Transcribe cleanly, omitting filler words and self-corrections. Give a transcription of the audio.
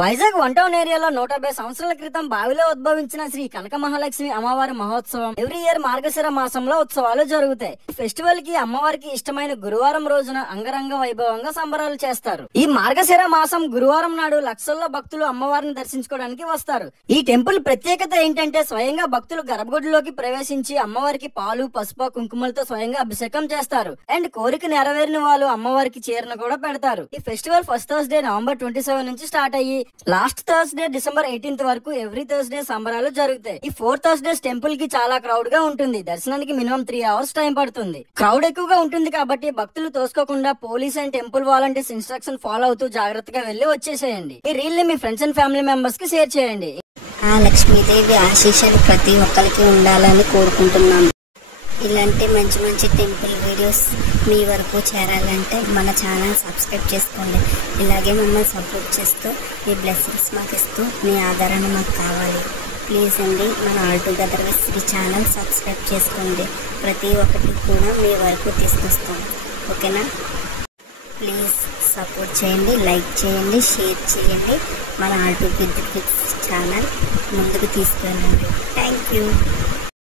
Vizag one town ఏరియాలో 150 సంవత్సరాల క్రితం బావిలో ఉద్భవించిన శ్రీ కనక మహాలక్ష్మి అమ్మవారి మహోత్సవం ఎవ్రీ ఇయర్ మార్గశిర మాసంలో ఉత్సవాలు జరుగుతాయి. ఈ ఫెస్టివల్ కి అమ్మవారికి ఇష్టమైన గురువారం రోజున అంగరంగ వైభవంగా సంబరాలు చేస్తారు. ఈ మార్గశిర మాసం గురువారం నాడు లక్షల్లో భక్తులు అమ్మవారిని దర్శించుకోవడానికి వస్తారు. ఈ టెంపుల్ ప్రత్యేకత ఏంటంటే స్వయంగా భక్తులు గర్భగుడిలోకి ప్రవేశించి అమ్మవారికి పాలు, పసుపు, కుంకుమలతో స్వయంగా అభిషేకం చేస్తారు. అండ్ కోరిక నెరవేరిన వాళ్ళు అమ్మవారికి చీరను కూడా పెడతారు. ఈ ఫెస్టివల్ ఫస్ట్ థర్స్డే నవంబర్ 27 నుంచి స్టార్ట్ అయ్యి లాస్ట్ థర్స్డే డిసెంబర్ 18 వరకు ఎవ్రీ థర్స్డే సంబరాలు జరుగుతాయి. ఈ 4 థర్స్డేస్ టెంపుల్ కి చాలా క్రౌడ్ గా ఉంటుంది. దర్శనానికి మినిమం 3 అవర్స్ టైం పడుతుంది. క్రౌడ్ ఎక్కువగా ఉంటుంది కాబట్టి భక్తులు తోసుకోకుండా police and temple volunteers instruction follow అవుతూ జాగ్రత్తగా వెళ్లి వచ్చేసేయండి. ఈ రీల్ ని మీ ఫ్రెండ్స్ అండ్ ఫ్యామిలీ మెంబర్స్ కి షేర్ చేయండి. ఆ లక్ష్మీదేవి ఆశీస్సులు ప్రతి ఒక్కరికి ఉండాలని కోరుకుంటున్నాం. ఇలాంటి మంచి మంచి టెంపుల్ వీడియోస్ మీ వరకు చేరాలంటే మన ఛానల్ సబ్స్క్రైబ్ చేసుకోండి. ఇలాగే మమ్మల్ని సపోర్ట్ చేస్తూ మీ బ్లెస్సింగ్స్ మాకు ఇస్తూ మీ ఆదరణ మాకు కావాలి. ప్లీజ్ అండి, మన all together with Shri channel subscribe చేసుకోండి. ప్రతి ఒక్కటి కూడా మీ వరకు తీసుకొస్తాం. ఓకేనా? ప్లీజ్ సపోర్ట్ చేయండి, లైక్ చేయండి, షేర్ చేయండి. మన ఆల్ టుగెదర్ విత్ ఛానల్ ముందుకు తీసుకెళ్ళండి. Thank you.